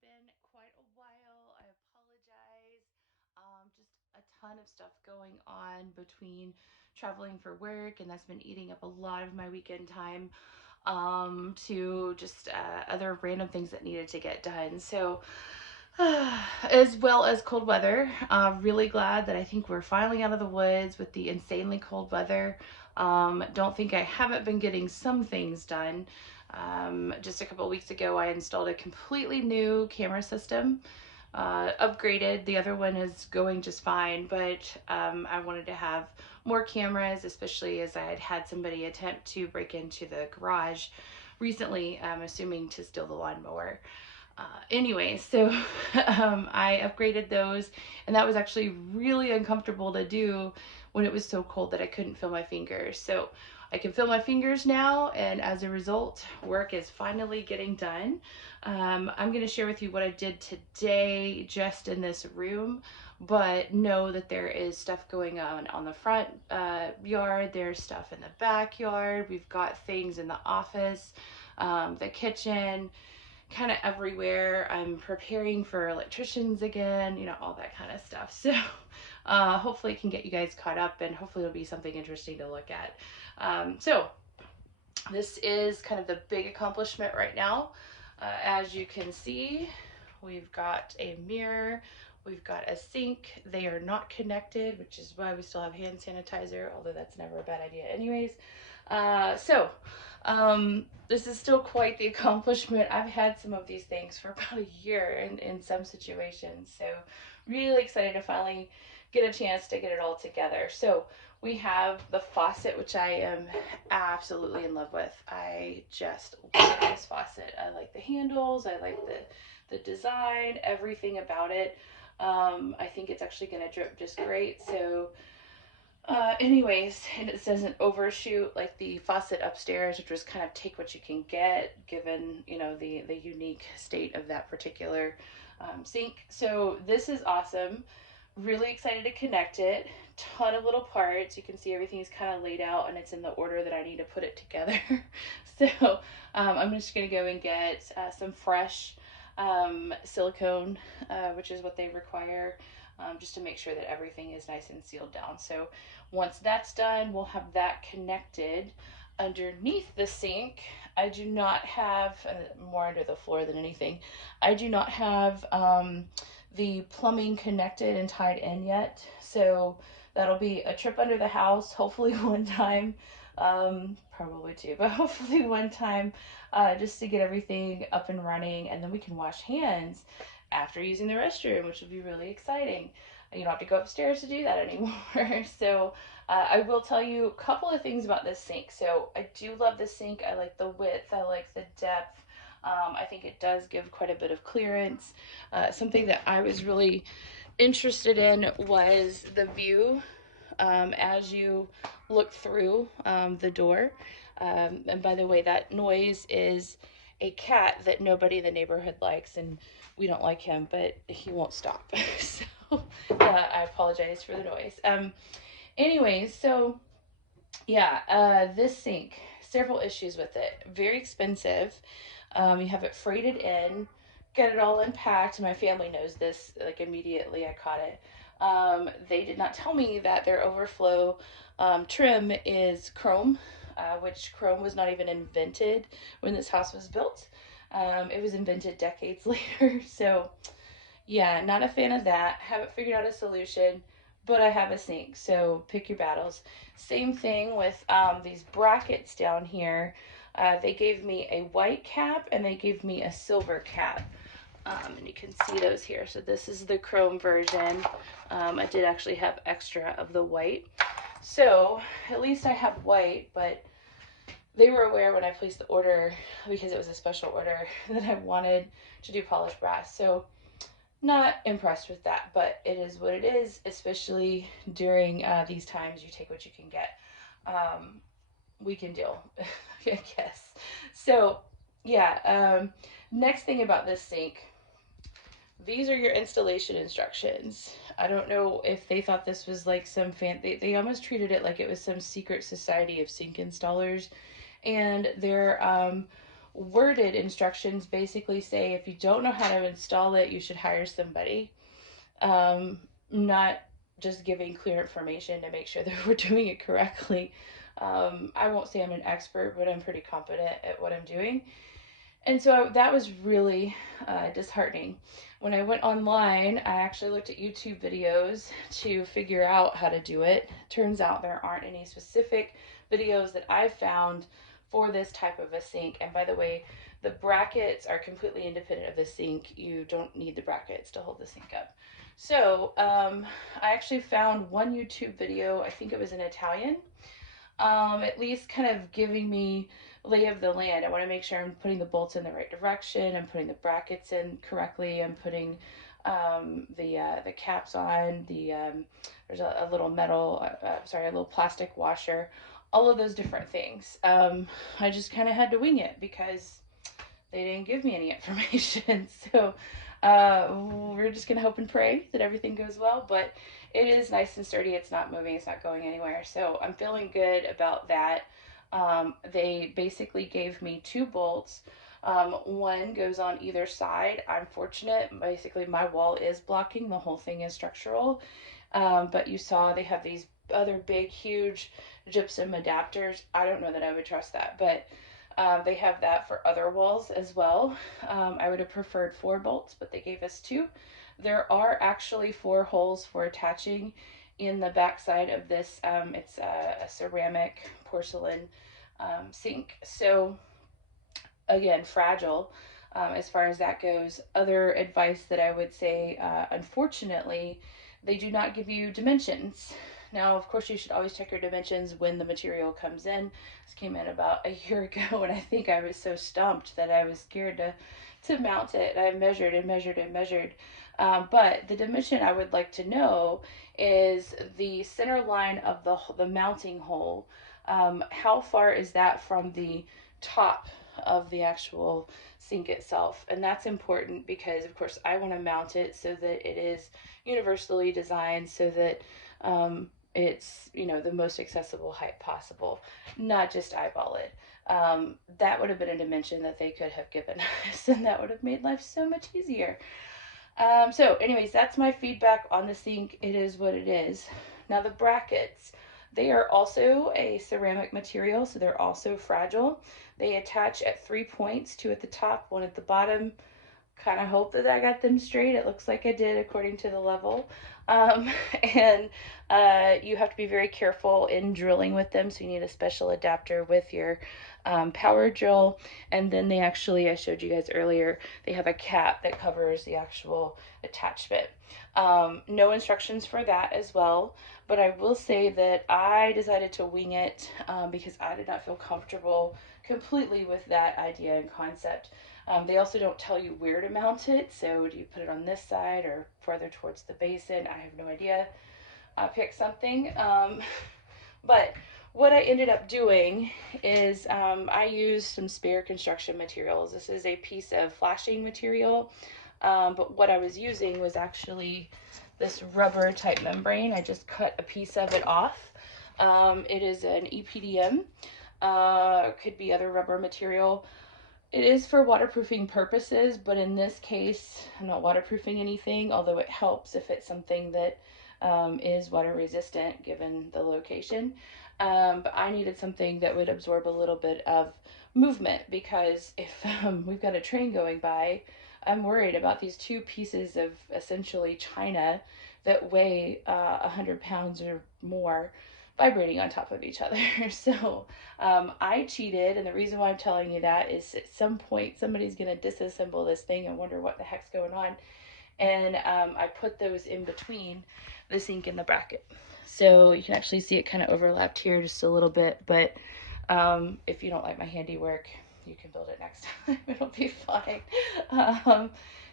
been quite a while. I apologize. Just a ton of stuff going on between traveling for work, and that's been eating up a lot of my weekend time, to just other random things that needed to get done. So, as well as cold weather. Really glad that I think we're finally out of the woods with the insanely cold weather. Don't think I haven't been getting some things done. Just a couple of weeks ago, I installed a completely new camera system, upgraded. The other one is going just fine, but I wanted to have more cameras, especially as I had had somebody attempt to break into the garage recently, assuming to steal the lawnmower. Anyway, so I upgraded those, and that was actually really uncomfortable to do when it was so cold that I couldn't feel my fingers. So I can feel my fingers now, and as a result, work is finally getting done. I'm going to share with you what I did today just in this room, but know that there is stuff going on the front yard, there's stuff in the backyard, we've got things in the office, the kitchen, kind of everywhere. I'm preparing for electricians again, all that kind of stuff. So hopefully it can get you guys caught up, and hopefully it'll be something interesting to look at. So this is kind of the big accomplishment right now. As you can see, we've got a mirror, we've got a sink. They are not connected, which is why we still have hand sanitizer, although that's never a bad idea anyways. So this is still quite the accomplishment. I've had some of these things for about a year in some situations. So really excited to finally get a chance to get it all together. So we have the faucet, which I am absolutely in love with. I just love this faucet. I like the handles. I like the design, everything about it. I think it's actually going to drip just great. So anyways, and it doesn't overshoot like the faucet upstairs, which was kind of take what you can get, given the unique state of that particular sink. So this is awesome. Really excited to connect it. Ton of little parts. You can see everything's kind of laid out, and it's in the order that I need to put it together. So I'm just gonna go and get some fresh silicone, which is what they require, just to make sure that everything is nice and sealed down. So once that's done, we'll have that connected underneath the sink. I do not have, more under the floor than anything, I do not have the plumbing connected and tied in yet. So that'll be a trip under the house, hopefully one time, probably two, but hopefully one time, just to get everything up and running, and then we can wash hands after using the restroom, which will be really exciting. You don't have to go upstairs to do that anymore. So I will tell you a couple of things about this sink. So I do love the sink. I like the width. I like the depth. I think it does give quite a bit of clearance. Something that I was really interested in was the view as you look through the door. And by the way, that noise is a cat that nobody in the neighborhood likes, and we don't like him, but he won't stop. So I apologize for the noise. Anyways, so yeah, this sink, several issues with it. Very expensive. You have it freighted in, get it all unpacked. My family knows this, like immediately I caught it. They did not tell me that their overflow trim is chrome, which chrome was not even invented when this house was built. It was invented decades later. So yeah, not a fan of that. Haven't figured out a solution, but I have a sink, so pick your battles. Same thing with these brackets down here. They gave me a white cap and they gave me a silver cap. And you can see those here. So this is the chrome version. I did actually have extra of the white. So at least I have white, but they were aware when I placed the order, because it was a special order, that I wanted to do polished brass. So not impressed with that, but it is what it is, especially during these times. You take what you can get. We can deal, I guess. So yeah, next thing about this sink, these are your installation instructions. I don't know if they thought this was like some they almost treated it like it was some secret society of sink installers. And they're worded instructions basically say if you don't know how to install it, you should hire somebody. Not just giving clear information to make sure that we're doing it correctly. I won't say I'm an expert, but I'm pretty competent at what I'm doing. And so that was really disheartening. When I went online, I actually looked at YouTube videos to figure out how to do it. Turns out there aren't any specific videos that I've found for this type of a sink. And by the way, the brackets are completely independent of the sink. You don't need the brackets to hold the sink up. So I actually found one YouTube video, I think it was in Italian, at least kind of giving me lay of the land. I want to make sure I'm putting the bolts in the right direction. I'm putting the brackets in correctly. I'm putting the caps on. There's a little metal, sorry, a little plastic washer. All of those different things. I just kind of had to wing it because they didn't give me any information. So we're just gonna hope and pray that everything goes well. But it is nice and sturdy. It's not moving. It's not going anywhere. So I'm feeling good about that. They basically gave me 2 bolts. One goes on either side. I'm fortunate. Basically, my wall is blocking. The whole thing is structural. But you saw they have these other big, huge gypsum adapters. I don't know that I would trust that, but they have that for other walls as well. I would have preferred 4 bolts, but they gave us 2. There are actually 4 holes for attaching in the backside of this. It's a ceramic porcelain sink. So again, fragile as far as that goes. Other advice that I would say, unfortunately, they do not give you dimensions. Now, of course, you should always check your dimensions when the material comes in. This came in about a year ago, and I think I was so stumped that I was scared to mount it. I measured and measured and measured. But the dimension I would like to know is the center line of the mounting hole. How far is that from the top of the actual sink itself? And that's important because, of course, I want to mount it so that it is universally designed so that it's, you know, the most accessible height possible, not just eyeball it. That would have been a dimension that they could have given us, and that would have made life so much easier. So anyways, that's my feedback on the sink. It is what it is. Now the brackets, they are also a ceramic material, so they're also fragile. They attach at 3 points, 2 at the top, 1 at the bottom. Kind of hope that I got them straight. It looks like I did according to the level. And you have to be very careful in drilling with them, so you need a special adapter with your power drill. And then they actually, I showed you guys earlier, they have a cap that covers the actual attachment. No instructions for that as well, but I will say that I decided to wing it because I did not feel comfortable completely with that idea and concept. They also don't tell you where to mount it, so do you put it on this side or further towards the basin? I have no idea. I picked something. But what I ended up doing is I used some spare construction materials. This is a piece of flashing material, but what I was using was actually this rubber type membrane. I just cut a piece of it off. It is an EPDM. Could be other rubber material. It is for waterproofing purposes, but in this case, I'm not waterproofing anything, although it helps if it's something that is water resistant given the location. But I needed something that would absorb a little bit of movement because if we've got a train going by, I'm worried about these 2 pieces of essentially china that weigh 100 pounds or more vibrating on top of each other. So I cheated, and the reason why I'm telling you that is at some point somebody's going to disassemble this thing and wonder what the heck's going on. And I put those in between the sink and the bracket. So you can actually see it kind of overlapped here just a little bit, but if you don't like my handiwork, you can build it next time. It'll be fine.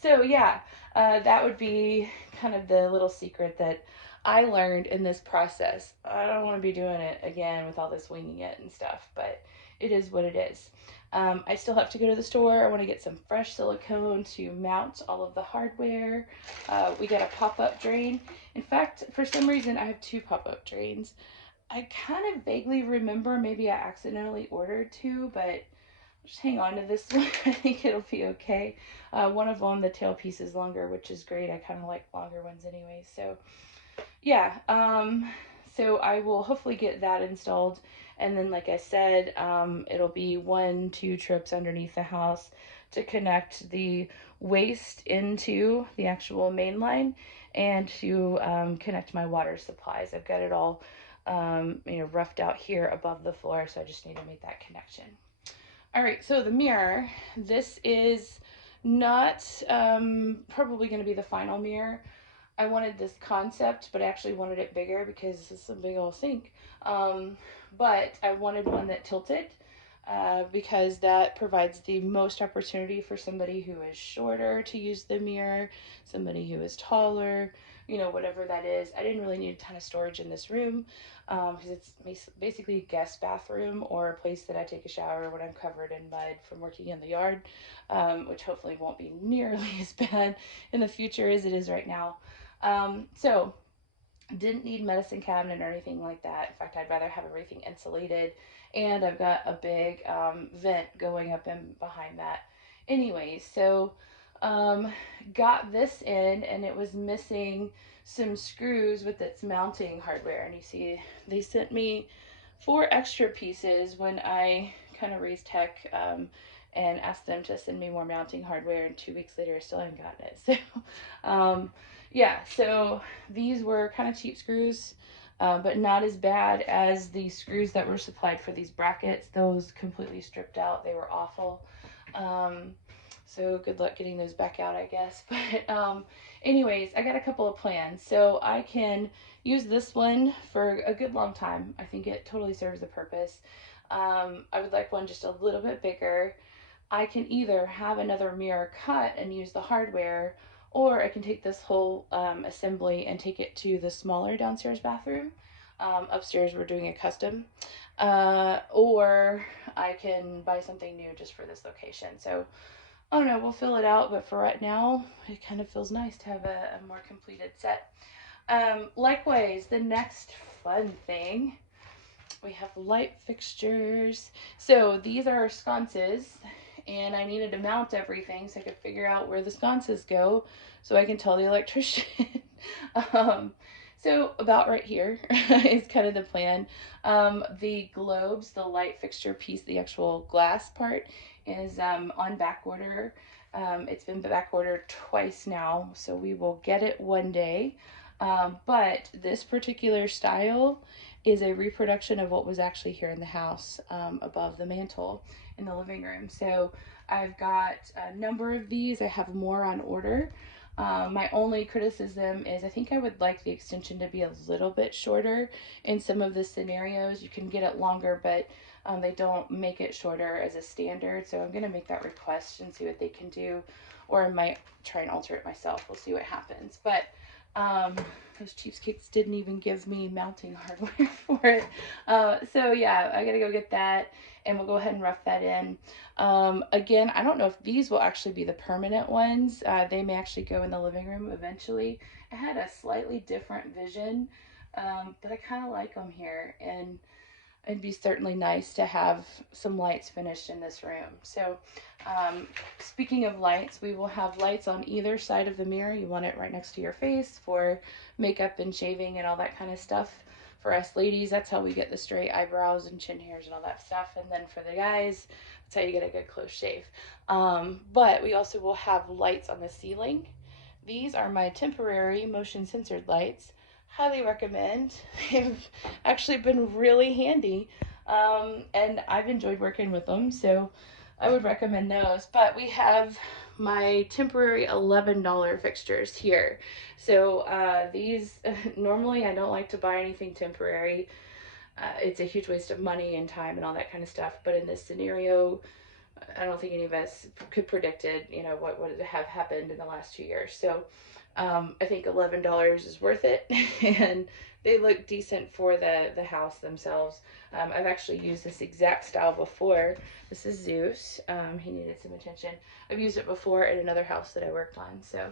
So yeah, that would be kind of the little secret that I learned in this process. I don't want to be doing it again with all this winging it and stuff, but it is what it is. I still have to go to the store. I want to get some fresh silicone to mount all of the hardware. We got a pop-up drain. In fact, for some reason, I have 2 pop-up drains. I kind of vaguely remember maybe I accidentally ordered 2, but just hang on to this one. I think it'll be okay. One of them, the tailpiece is longer, which is great. I kind of like longer ones anyway. So yeah, so I will hopefully get that installed. And then, like I said, it'll be 1, 2 trips underneath the house to connect the waste into the actual main line and to connect my water supplies. I've got it all, roughed out here above the floor, so I just need to make that connection. All right, so the mirror, this is not probably going to be the final mirror. I wanted this concept, but I actually wanted it bigger because it's a big old sink. Um, but I wanted one that tilted because that provides the most opportunity for somebody who is shorter to use the mirror, somebody who is taller, whatever that is. I didn't really need a ton of storage in this room because it's basically a guest bathroom or a place that I take a shower when I'm covered in mud from working in the yard, which hopefully won't be nearly as bad in the future as it is right now. So didn't need medicine cabinet or anything like that. In fact, I'd rather have everything insulated. And I've got a big vent going up in behind that. Anyway, so um, got this in, and it was missing some screws with its mounting hardware. And you see, they sent me 4 extra pieces when I kind of raised heck and asked them to send me more mounting hardware. And 2 weeks later, I still haven't gotten it. So, yeah, so these were kind of cheap screws, but not as bad as the screws that were supplied for these brackets. Those completely stripped out. They were awful. So good luck getting those back out, I guess. But anyways, I got a couple of plans. So I can use this one for a good long time. I think it totally serves the purpose. I would like one just a little bit bigger. I can either have another mirror cut and use the hardware, or I can take this whole assembly and take it to the smaller downstairs bathroom. Upstairs, we're doing a custom. Or I can buy something new just for this location. So, I don't know, we'll fill it out, but for right now, it kind of feels nice to have a more completed set. Likewise, the next fun thing, we have light fixtures. So these are sconces, and I needed to mount everything so I could figure out where the sconces go so I can tell the electrician. um, so about right here is kind of the plan. The globes, the light fixture piece, the actual glass part is on back order. It's been back ordered twice now, so we will get it one day. But this particular style is a reproduction of what was actually here in the house above the mantle in the living room. So I've got a number of these. I have more on order. My only criticism is I think I would like the extension to be a little bit shorter. In some of the scenarios, you can get it longer, but they don't make it shorter as a standard. So I'm going to make that request and see what they can do. Or I might try and alter it myself. We'll see what happens. But those cheapskates didn't even give me mounting hardware for it. So yeah, I gotta go get that, and we'll go ahead and rough that in. Again, I don't know if these will actually be the permanent ones. They may actually go in the living room eventually. I had a slightly different vision, but I kind of like them here, and it'd be certainly nice to have some lights finished in this room. So speaking of lights, we will have lights on either side of the mirror. You want it right next to your face for makeup and shaving and all that kind of stuff. For us ladies, that's how we get the straight eyebrows and chin hairs and all that stuff. And then for the guys, that's how you get a good close shave. But we also will have lights on the ceiling. These are my temporary motion censored lights. Highly recommend. They've actually been really handy, and I've enjoyed working with them, so I would recommend those. But we have my temporary $11 fixtures here. So these, normally I don't like to buy anything temporary. It's a huge waste of money and time and all that kind of stuff, but in this scenario, I don't think any of us could predicted, what would have happened in the last 2 years. So I think $11 is worth it, and they look decent for the house themselves. I've actually used this exact style before. This is Zeus. He needed some attention. I've used it before at another house that I worked on. So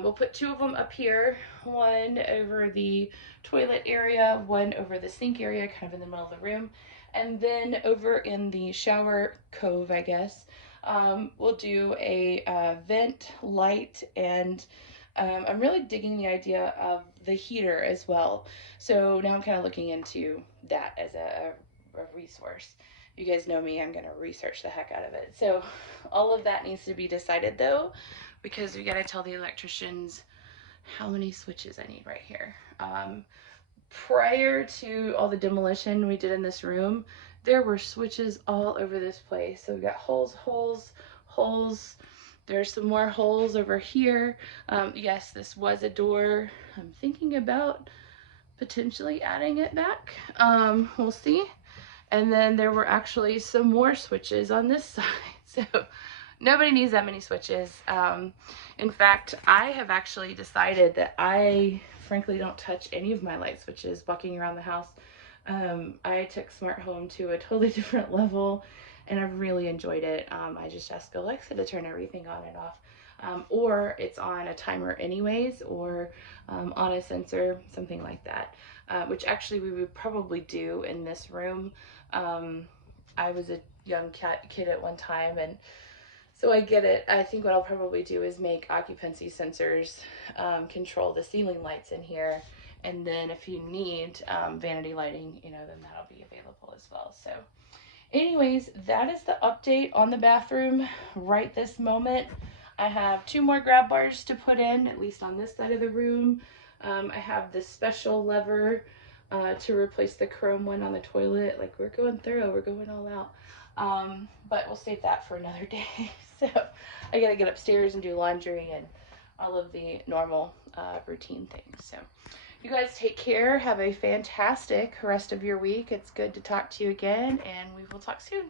we'll put 2 of them up here, one over the toilet area, one over the sink area, kind of in the middle of the room. And then over in the shower cove, I guess, we'll do a vent light, and I'm really digging the idea of the heater as well. So now I'm kind of looking into that as a resource. You guys know me, I'm going to research the heck out of it. So all of that needs to be decided though, because we got to tell the electricians how many switches I need right here. Prior to all the demolition we did in this room, there were switches all over this place. So we got holes, holes, holes. There's some more holes over here. Yes, this was a door. I'm thinking about potentially adding it back. We'll see. And then there were actually some more switches on this side. So nobody needs that many switches. In fact, I have actually decided that I frankly don't touch any of my light switches walking around the house. I took smart home to a totally different level, and I've really enjoyed it. I just ask Alexa to turn everything on and off. Or it's on a timer anyways, or on a sensor, something like that, which actually we would probably do in this room. I was a young kid at one time, and so I get it. I think what I'll probably do is make occupancy sensors control the ceiling lights in here, and then if you need vanity lighting, you know, then that'll be available as well. So anyways, that is the update on the bathroom right this moment. I have 2 more grab bars to put in, at least on this side of the room. I have this special lever to replace the chrome one on the toilet. Like, we're going thorough, we're going all out. But we'll save that for another day. So I gotta get upstairs and do laundry and all of the normal routine things. So you guys take care. Have a fantastic rest of your week. It's good to talk to you again, and we will talk soon.